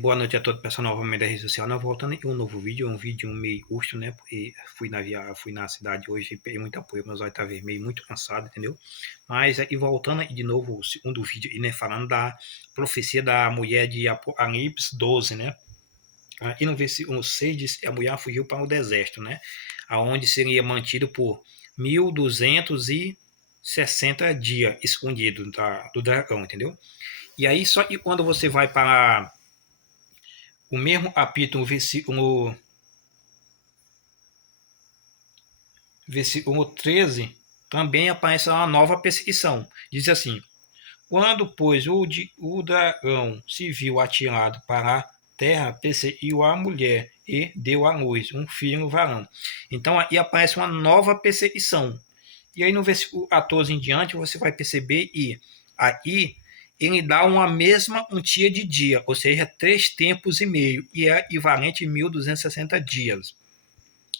Boa noite a todo o pessoal novamente da rede social. Não, voltando em um novo vídeo, um vídeo meio curto, né? Porque fui na cidade hoje, peguei muito apoio, meus olhos tá vermelho, muito cansado, entendeu? Mas e voltando aí de novo, o segundo vídeo, e né, falando da profecia da mulher de Apocalipse 12, né? E no versículo 6 diz que a mulher fugiu para o deserto, né? Aonde seria mantido por 1260 dias escondido do dragão, entendeu? E aí, só que quando você vai para o mesmo capítulo, versículo 13, também aparece uma nova perseguição. Diz assim: quando, pois, o dragão se viu atirado para a terra, perseguiu a mulher e deu à luz um filho varão. Então, aí aparece uma nova perseguição. E aí, no versículo 14 em diante, você vai perceber que aí ele dá uma mesma quantia de dia, ou seja, 3 tempos e meio, e é equivalente a 1260 dias.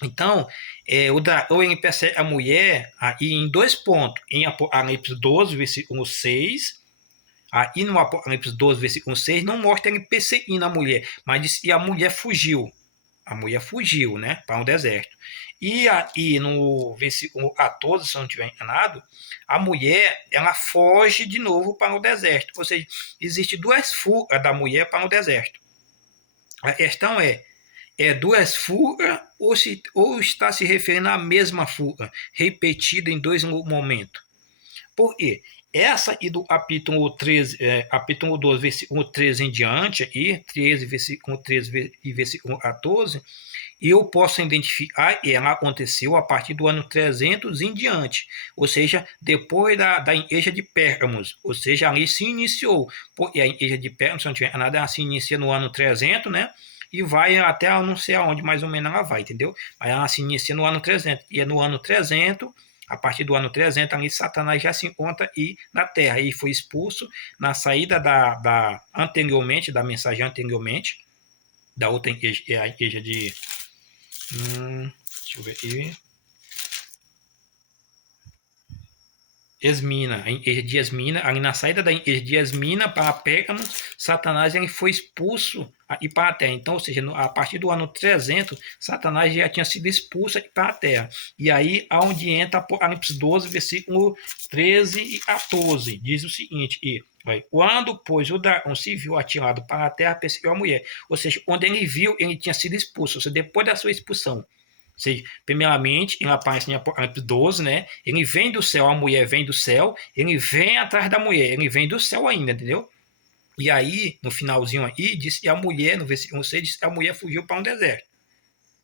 Então, o NPC, a mulher, aí em dois pontos, em Apocalipse 12, versículo 6, aí no Apocalipse 12, versículo 6, não mostra ele perseguindo a mulher, mas diz que a mulher fugiu. A mulher fugiu, né, para um deserto. E aí no versículo 14, se eu não estiver enganado, a mulher, ela foge de novo para o deserto. Ou seja, existe duas fugas da mulher para o deserto. A questão é duas fugas ou está se referindo à mesma fuga, repetida em dois momentos. Por quê? Essa e do capítulo 13, capítulo 12, versículo 13 em diante, e 13, versículo 13 e versículo 14, eu posso identificar e ela aconteceu a partir do ano 300 em diante, ou seja, depois da igreja de Pérgamos, ou seja, ali se iniciou, porque a igreja de Pérgamos, se não tiver nada, ela se inicia no ano 300, né? E vai até não sei aonde mais ou menos ela vai, entendeu? Aí ela se inicia no ano 300, e é no ano 300, a partir do ano 300, ali Satanás já se encontra e na terra, e foi expulso na saída anteriormente, da mensagem anteriormente, da outra igreja, a igreja de deixa eu ver aqui. Esmina, a igreja de Esmina, ali na saída da igreja de Esmina para Pérgamos, Satanás ele foi expulso e para a terra. Então, ou seja, a partir do ano 300, Satanás já tinha sido expulso para a terra. E aí, aonde entra Apocalipse 12, versículo 13 e 14, diz o seguinte: quando, pois, o dragão se viu atirado para a terra, perseguiu a mulher. Ou seja, quando ele viu, ele tinha sido expulso. Ou seja, depois da sua expulsão, seja, primeiramente, ele aparece em Apocalipse 12, né? Ele vem do céu, a mulher vem do céu, ele vem atrás da mulher, ele vem do céu ainda, entendeu? E aí, no finalzinho aí, diz que a mulher, no versículo 6, diz que a mulher fugiu para um deserto.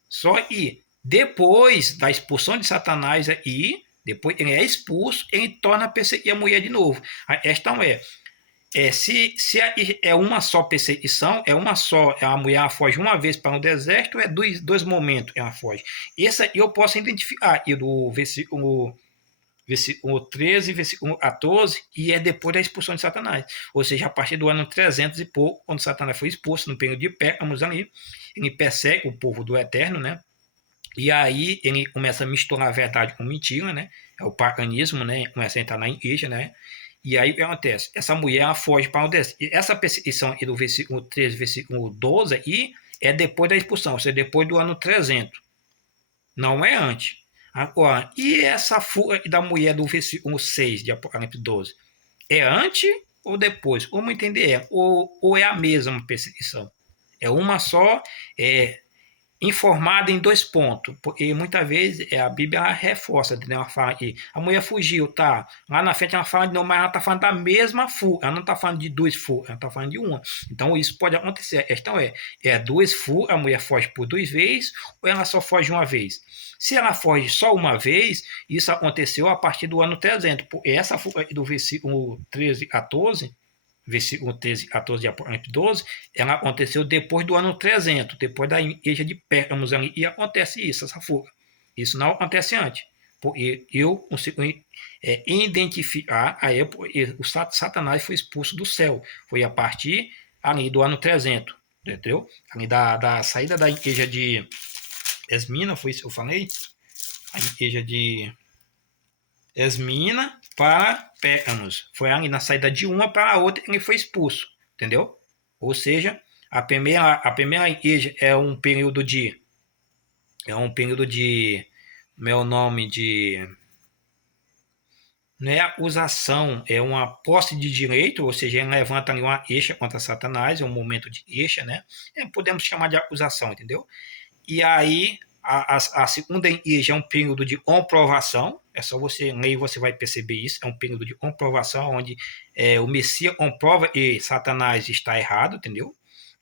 Só que depois da expulsão de Satanás aí, depois ele é expulso, ele torna a perseguir a mulher de novo. A questão se é uma só perseguição, é uma só, a mulher foge uma vez para um deserto, é dois momentos ela foge. Esse aí eu posso identificar, e do versículo 13, versículo 14, e é depois da expulsão de Satanás. Ou seja, a partir do ano 300 e pouco, quando Satanás foi expulso, no período de Pérgamos ali, ele persegue o povo do Eterno, né? E aí ele começa a misturar a verdade com mentira, né? É o paganismo, né? Começa a entrar na igreja, né? E aí o que acontece? Essa mulher ela foge para o deserto. E essa perseguição do versículo 13, versículo 12 aí, é depois da expulsão, ou seja, depois do ano 300. Não é antes. Agora, e essa fuga da mulher do versículo 6 de Apocalipse 12? É antes ou depois? Como entender? Ou é a mesma perseguição? É uma só, informada em dois pontos, porque muitas vezes a Bíblia ela reforça, entendeu? Ela fala que a mulher fugiu, tá? Lá na frente ela fala de não, mas ela está falando da mesma fuga, ela não está falando de duas fugas, ela está falando de uma. Então isso pode acontecer. A questão é duas fugas, a mulher foge por 2 vezes ou ela só foge uma vez? Se ela foge só uma vez, isso aconteceu a partir do ano 300. Essa fuga do versículo 13 a 14, versículo 13, 14 de Apocalipse 12, ela aconteceu depois do ano 300, depois da igreja de Pérgamos ali, e acontece isso, essa fuga. Isso não acontece antes. Porque eu consigo identificar a época, o Satanás foi expulso do céu. Foi a partir ali do ano 300, entendeu? Ali da saída da igreja de Esmina, foi isso que eu falei? A igreja de Esmina para Pérgamos. Foi ali na saída de uma para a outra ele foi expulso, entendeu? Ou seja, a primeira igreja é um período de, meu nome de, não é acusação, é uma posse de direito, ou seja, ele levanta ali uma queixa contra Satanás, é um momento de queixa, né? Podemos chamar de acusação, entendeu? E aí, a segunda igreja é um período de comprovação, é só você ler e você vai perceber isso, é um período de comprovação, onde o Messias comprova que Satanás está errado, entendeu?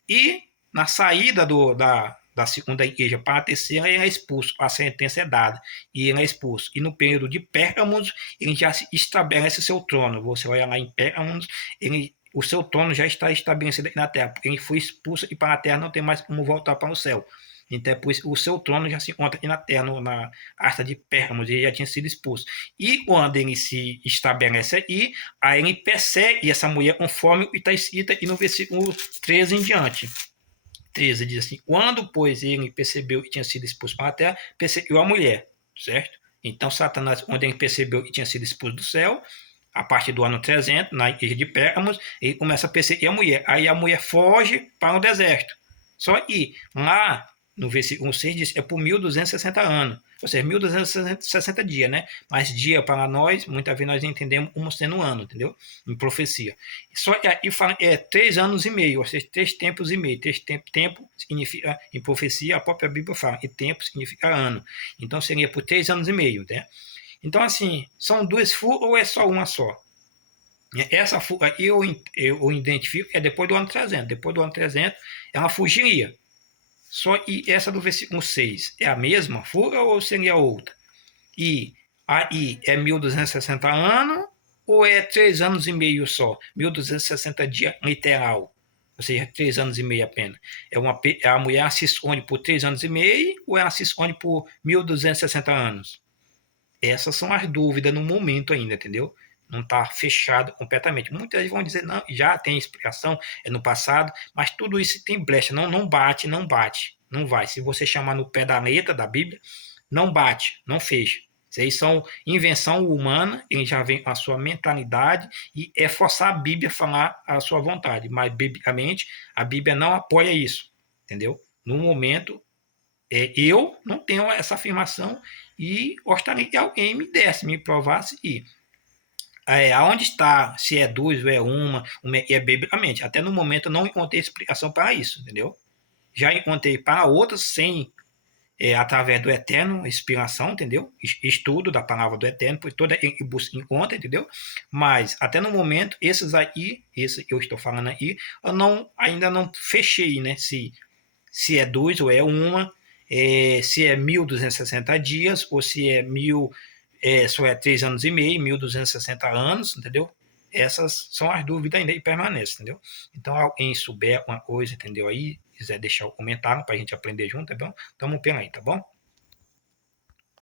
E na saída da segunda igreja para a terceira, ele é expulso, a sentença é dada, e ele é expulso. E no período de Pérgamos, ele já se estabelece seu trono. Você olha lá em Pérgamos, o seu trono já está estabelecido aqui na terra, porque ele foi expulso e para a terra não tem mais como voltar para o céu. Então, pois, o seu trono já se encontra aqui na terra, na asta de Pérgamos, ele já tinha sido expulso. E quando ele se estabelece aí ele persegue essa mulher conforme está escrito aqui no versículo 13 em diante. 13 diz assim: quando, pois, ele percebeu que tinha sido expulso para a terra, perseguiu a mulher, certo? Então, Satanás, quando ele percebeu que tinha sido expulso do céu, a partir do ano 300, na igreja de Pérgamos, ele começa a perseguir a mulher. Aí a mulher foge para o deserto. Só que lá no versículo 6 diz é por 1260 anos, ou seja, 1260 dias, né? Mas dia para nós, muitas vezes nós entendemos como sendo um ano, entendeu? Em profecia. Só que aí fala 3 anos e meio, ou seja, 3 tempos e meio. Tempo significa, em profecia, a própria Bíblia fala, e tempo significa ano. Então seria por 3 anos e meio, né? Então, assim, são duas fugas ou é só uma só? Essa fuga eu identifico é depois do ano 300. Depois do ano 300, ela fugiria. Só que essa do versículo 6 é a mesma fuga ou seria outra? E aí é 1260 anos ou é 3 anos e meio só? 1260 dias literal. Ou seja, 3 anos e meio apenas. A mulher se esconde por 3 anos e meio ou ela se esconde por 1260 anos? Essas são as dúvidas no momento ainda, entendeu? Não está fechado completamente. Muitas vão dizer, não, já tem explicação, é no passado, mas tudo isso tem brecha. Não bate, não bate. Não vai. Se você chamar no pé da letra da Bíblia, não bate, não fecha. Isso aí são invenção humana, ele já vem com a sua mentalidade e é forçar a Bíblia a falar a sua vontade. Mas, biblicamente, a Bíblia não apoia isso, entendeu? No momento, eu não tenho essa afirmação e gostaria que alguém me desse, me provasse e aonde está, se é duas ou é uma é biblicamente. Até no momento eu não encontrei explicação para isso, entendeu? Já encontrei para outras sem, através do Eterno, inspiração, entendeu? Estudo da palavra do Eterno, por toda busca encontra, entendeu? Mas até no momento, esse que eu estou falando aí, ainda não fechei, né? Se é duas ou é uma, se é 1260 dias ou se é só é 3 anos e meio, 1260 anos, entendeu? Essas são as dúvidas ainda e permanecem, entendeu? Então, alguém souber alguma coisa, entendeu? Aí, quiser deixar o comentário para a gente aprender junto, tá bom? Tamo pela aí, tá bom?